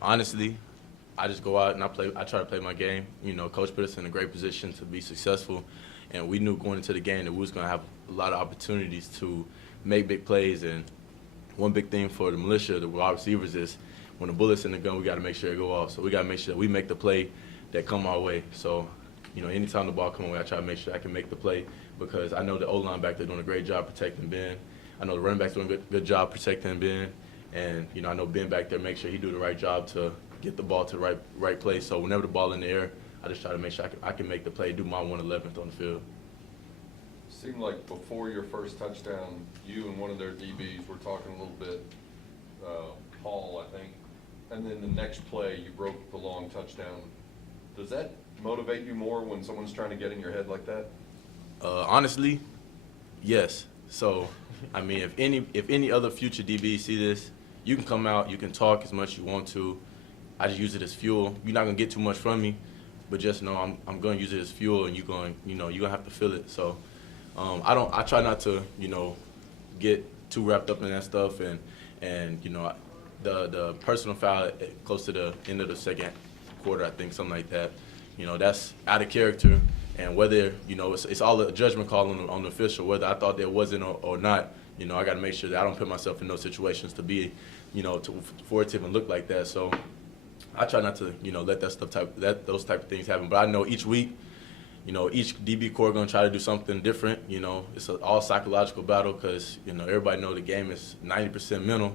Honestly, I just go out and I try to play my game. Coach put us in a great position to be successful, and we knew going into the game that we was going to have a lot of opportunities to make big plays. And one big thing for the militia, the wide receivers, is when the bullet's in the gun, we got to make sure it go off. So we got to make sure that we make the play that come our way. So, anytime the ball come away, I try to make sure I can make the play because I know the O-line back there doing a great job protecting Ben. I know the running back's doing a good job protecting Ben. And, I know Ben back there make sure he do the right job to get the ball to the right place. So whenever the ball in the air, I just try to make sure I can make the play, do my 111th on the field. Seemed like before your first touchdown, you and one of their DBs were talking a little bit, Paul, I think, and then the next play you broke the long touchdown. Does that motivate you more when someone's trying to get in your head like that? Honestly, yes. So, if any other future DBs see this, you can come out, you can talk as much as you want to. I just use it as fuel. You're not gonna get too much from me, but just know I'm gonna use it as fuel, and you're gonna have to feel it. So, I try not to get too wrapped up in that stuff, and the personal foul close to the end of the second quarter, I think, something like that. That's out of character, and whether it's all a judgment call on the official, whether I thought there wasn't or not. I got to make sure that I don't put myself in those situations to be, for it to even look like that. So I try not to, let those type of things happen. But I know each week, each DB corps going to try to do something different. It's an all psychological battle because, everybody know the game is 90% mental,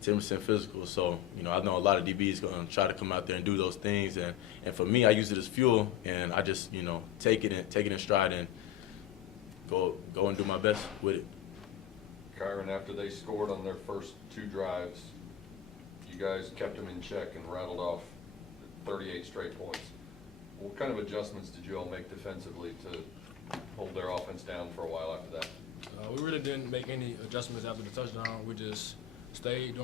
10% physical. So, I know a lot of DBs going to try to come out there and do those things. And for me, I use it as fuel, and I just, take it in stride and go and do my best with it. Kyran, after they scored on their first two drives, you guys kept them in check and rattled off 38 straight points. What kind of adjustments did you all make defensively to hold their offense down for a while after that? We really didn't make any adjustments after the touchdown. We just stayed,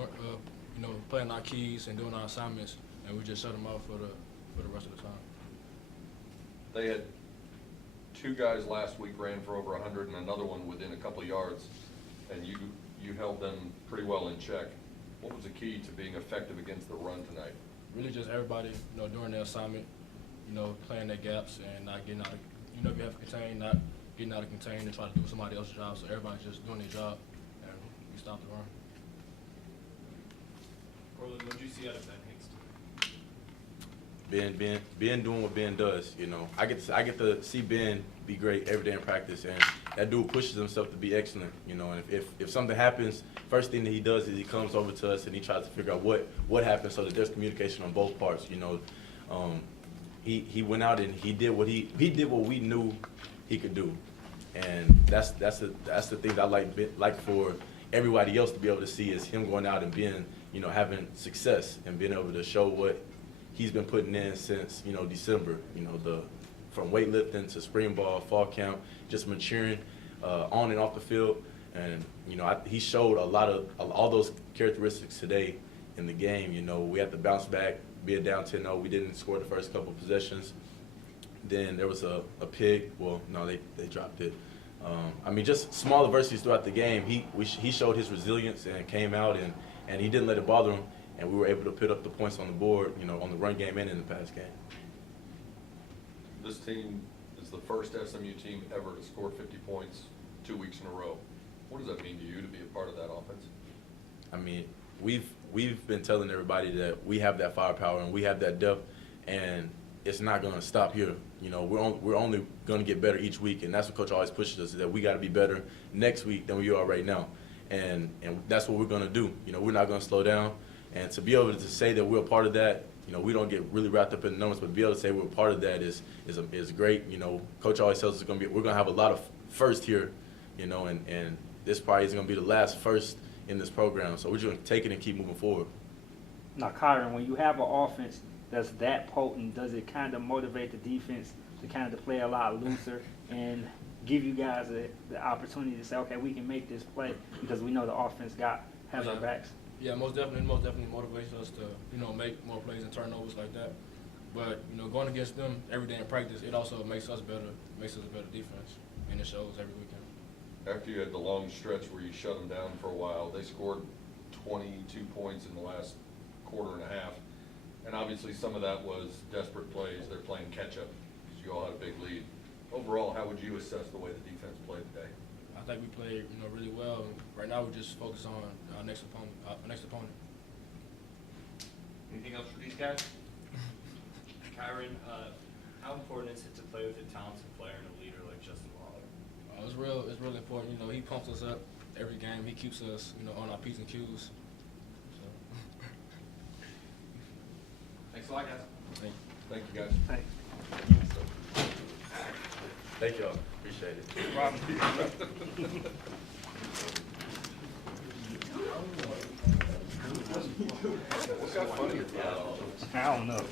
playing our keys and doing our assignments, and we just shut them out for the rest of the time. They had two guys last week ran for over 100 and another one within a couple of yards, and you held them pretty well in check. What was the key to being effective against the run tonight? Really just everybody, doing their assignment, playing their gaps and not getting out of, if you have to contain, not getting out of contain and try to do somebody else's job. So everybody's just doing their job, and we stopped the run. Courtland, what did you see out of Ben Hicks? Ben doing what Ben does. I get to see Ben be great every day in practice, and that dude pushes himself to be excellent. And if something happens, first thing that he does is he comes over to us and he tries to figure out what happened so that there's communication on both parts. He went out and he did what we knew he could do, and that's the thing that I like for everybody else to be able to see is him going out and being having success and being able to show what he's been putting in since December. From weightlifting to spring ball, fall camp, just maturing on and off the field, and he showed all those characteristics today in the game. We had to bounce back, being down 10-0. We didn't score the first couple of possessions. Then there was a pick. Well, no, they dropped it. Just small adversities throughout the game. He showed his resilience and came out and he didn't let it bother him, and we were able to put up the points on the board, on the run game and in the pass game. This team is the first SMU team ever to score 50 points 2 weeks in a row. What does that mean to you to be a part of that offense? We've been telling everybody that we have that firepower and we have that depth, and it's not going to stop here. We're only going to get better each week, and that's what Coach always pushes us, is that we got to be better next week than we are right now. And that's what we're going to do. We're not going to slow down. And to be able to say that we're a part of that, we don't get really wrapped up in the numbers, but to be able to say we're a part of that is great. Coach always tells us we're going to have a lot of first here, and this probably isn't going to be the last first in this program. So we're just going to take it and keep moving forward. Now, Kyran, when you have an offense that's that potent, does it kind of motivate the defense to kind of play a lot looser and give you guys the opportunity to say, okay, we can make this play because we know the offense has our backs? Yeah, most definitely motivates us to, make more plays and turnovers like that. But, going against them every day in practice, it also makes us better, makes us a better defense, and it shows every weekend. After you had the long stretch where you shut them down for a while, they scored 22 points in the last quarter and a half. And obviously, some of that was desperate plays. They're playing catch-up because you all had a big lead. Overall, how would you assess the way the defense played today? I think we played, really well. Right now, we just focus on our next opponent. Anything else for these guys? Kyran, how important is it to play with a talented player and a leader like Justin Waller? It's really important. He pumps us up every game. He keeps us, on our P's and Q's. So. Thanks a lot, guys. Thank you, guys. Hey. Thank y'all, appreciate it. What's got funny about all this? I don't know.